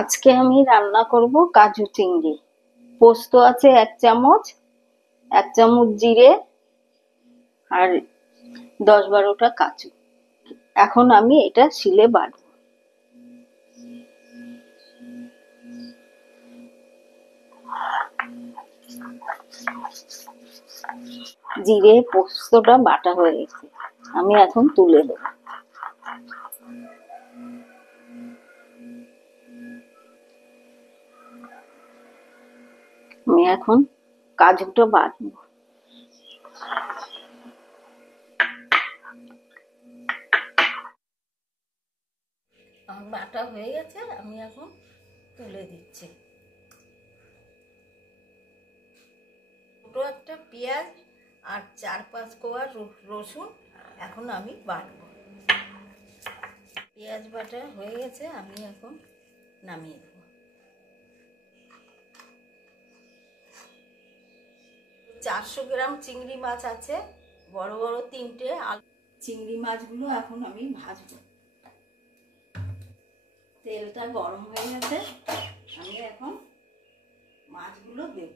আজকে আমি রান্না করব কাজু চিংড়ি। পোস্ত আছে 1 চামচ, 1 চামচ জিরে আর 10-12টা কাজু। এখন আমি এটা শিলে বাটবো। জিরে পোস্তটা বাটা হয়ে গেছে, আমি এখন তুলে দেবো। আমি এখন কাজুটা বাটবো। আমার বাটা হয়ে গেছে, আমি এখন তুলে দিচ্ছি। ছোট একটা পেঁয়াজ আর 4-5 কোয়া রসুন এখন আমি বাটবো। পেঁয়াজ বাটা হয়ে গেছে, আমি এখন নামিয়ে দেবো। 400 গ্রাম চিংড়ি মাছ আছে, বড় বড় 3টে। চিংড়ি মাছগুলো এখন আমি ভাজবো। তেলটা গরম হয়ে গেছে, আমি এখন মাছগুলো দেব।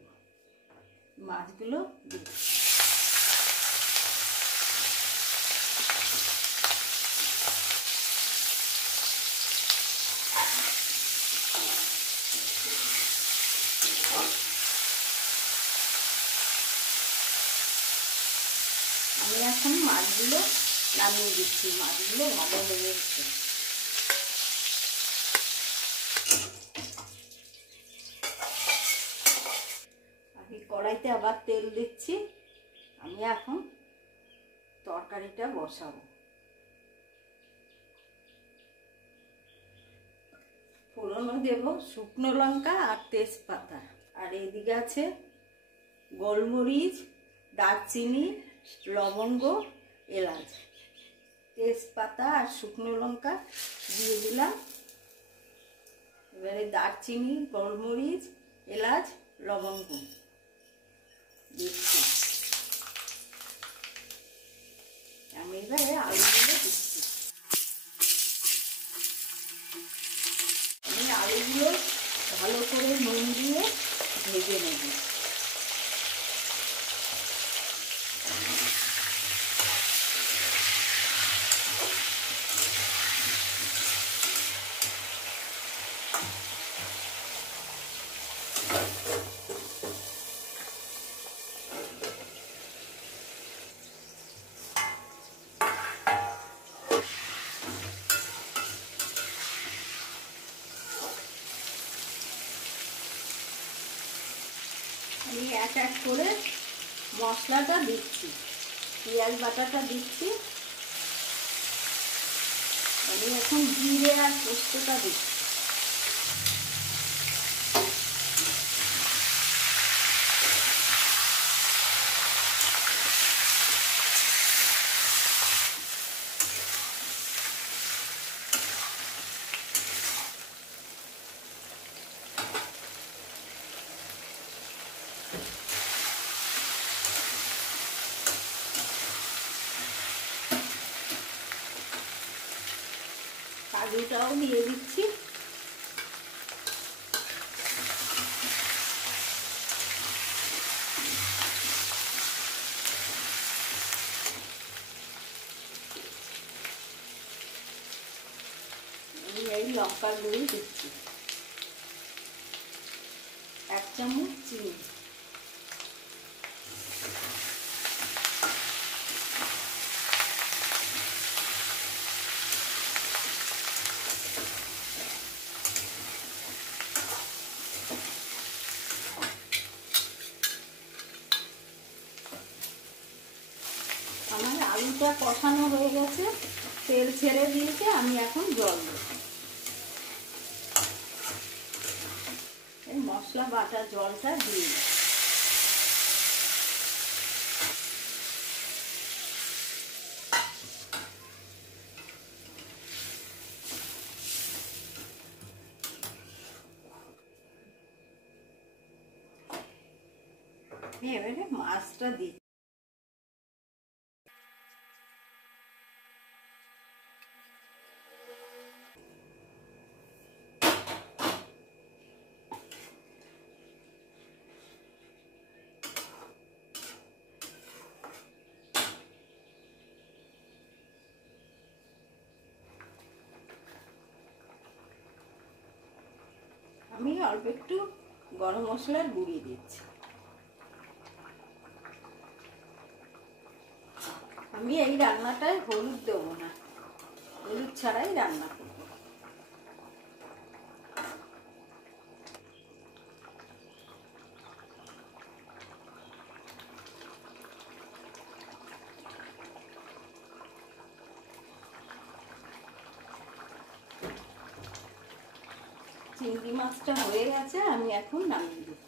মাছগুলো দেব। আমি এখন মাছগুলো নামিয়ে দিচ্ছি। মাছগুলো ভালো হয়ে গেছে। আমি কড়াইতে আবার তেল দিচ্ছি। আমি এখন তরকারিটা বসাবো। ফোড়নও দেব শুকনো লঙ্কা আর তেজপাতা। আর এদিকে আছে গোলমরিচ, দারচিনি, লবঙ্গ, এলাচ। তেজপাতা আর শুকনো লঙ্কা দিয়ে দিলাম। এবারে দারচিনি, গোলমরিচ, এলাচ, লবঙ্গ দিচ্ছি। আমি এবারে আলুগুলো দিচ্ছি। আমি আলুগুলো ভালো করে নুন দিয়ে ভেজে নেব। আমি এক এক করে মশলাটা দিচ্ছি। পেঁয়াজ বাটাটা দিচ্ছি। আমি এখন জিরে আর পোস্তটা দিচ্ছি। কাজুটাও দিয়ে দিচ্ছি। আমি এই লঙ্কার গুঁড়ি দিচ্ছি। 1 চামচ চিনি। আমার আলুটা কষানো হয়ে গেছে, তেল ছেড়ে দিয়েছে। আমি এখন জল দেব। এই মশলা বাটা জলটা দিয়ে দেব। এবারে মাছটা দিই। আমি অল্প একটু গরম মশলার গুঁড়ি দিচ্ছি। আমি এই রান্নাটায় হলুদ দেবো না, হলুদ ছাড়াই রান্না করব। চিংড়ি মাছটা হয়ে গেছে, আমি এখন নামিয়ে দিচ্ছি।